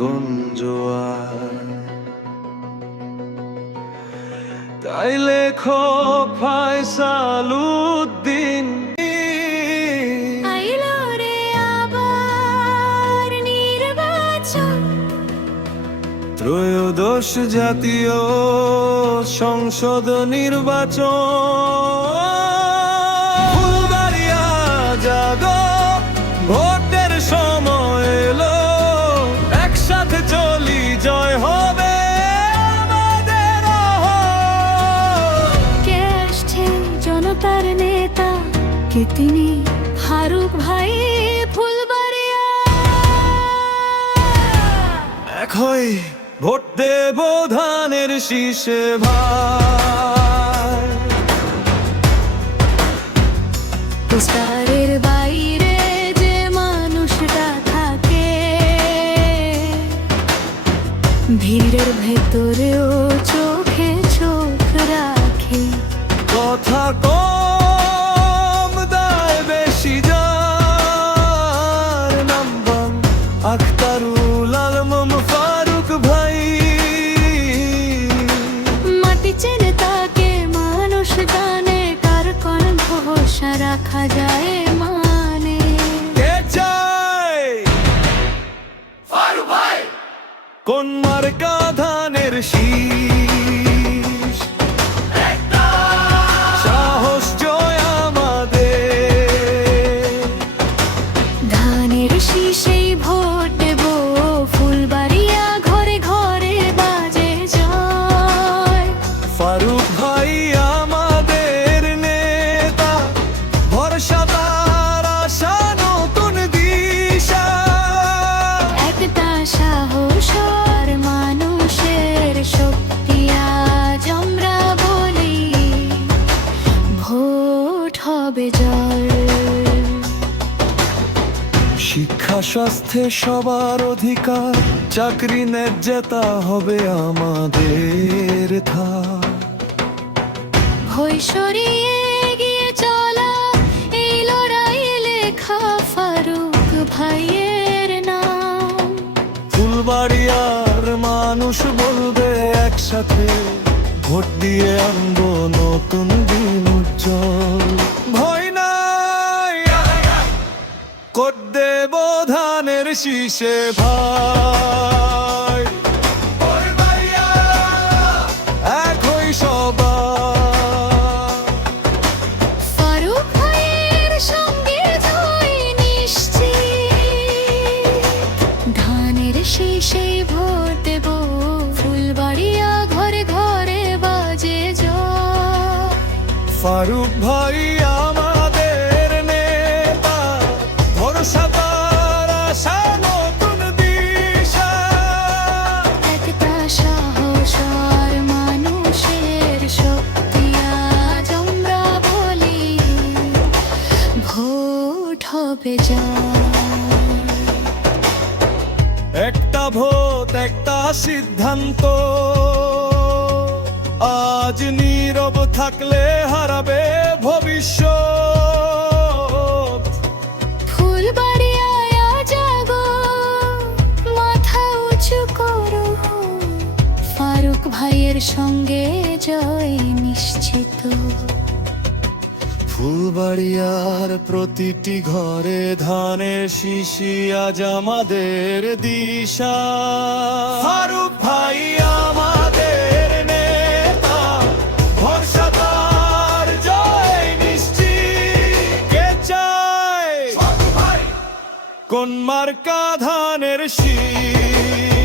গঞ্জোয়ার। তাই লেখক ফায়সাল উদ্দিন আইলো রে আবার ত্রয়োদশ জাতীয় সংসদ নির্বাচন। ফুলবাড়িয়া জাগো জনতার নেতা কে তিনি? ফারুক ভাই ফুলবাড়িয়া। এক হই ভোট দেব ধানের শীষে ভাই পোস্টারের বাইরে যে মানুষটা থাকে ভিড়ের ভেতরেও চোখে চোখ রাখে। কথা কম দায় বেশি যার নাম বাম আখতারুল আলম ফারুক ভাই। মাটি চেনে তাকে মানুষ জানে কার কোন ভরসা রাখা যায় মানে। কোন মার্কা ধানের শীষ হবে শিক্ষা স্বাস্থ্যে সবার অধিকার চাকরি ন্যায্যতা হবে আমাদের থা ভয় সরিয়ে এগিয়ে চলা এই লড়াই লেখা ফারুক ভাইয়ের নাম। ফুলবাড়িয়ার মানুষ বলবে একসাথে ভোট দিয়ে আনব নতুন দিন উজ্জ্বল। ধানের শীষে ভাই। ফারুক ভাইয়ের সঙ্গে জয় নিশ্চিত। ধানের শেষে ভোট দেব ফুলবাড়িয়া ঘরে ঘরে বাজে জয়। ফারুক ভাই একটা ভোট একটা সিদ্ধান্ত। আজ নীরব থাকলে হারাবে ভবিষ্যৎ। ফারুক ভাইয়ের সঙ্গে জয় নিশ্চিত। ফুলবাড়িয়ার প্রতিটি ঘরে ধানের শিশি আজ আমাদের দিশা। ফারুক ভাই আমাদের নেতা ভরসা তার জয় নিশ্চিত। কে চায়? কোন মার্কা ধানের শীষ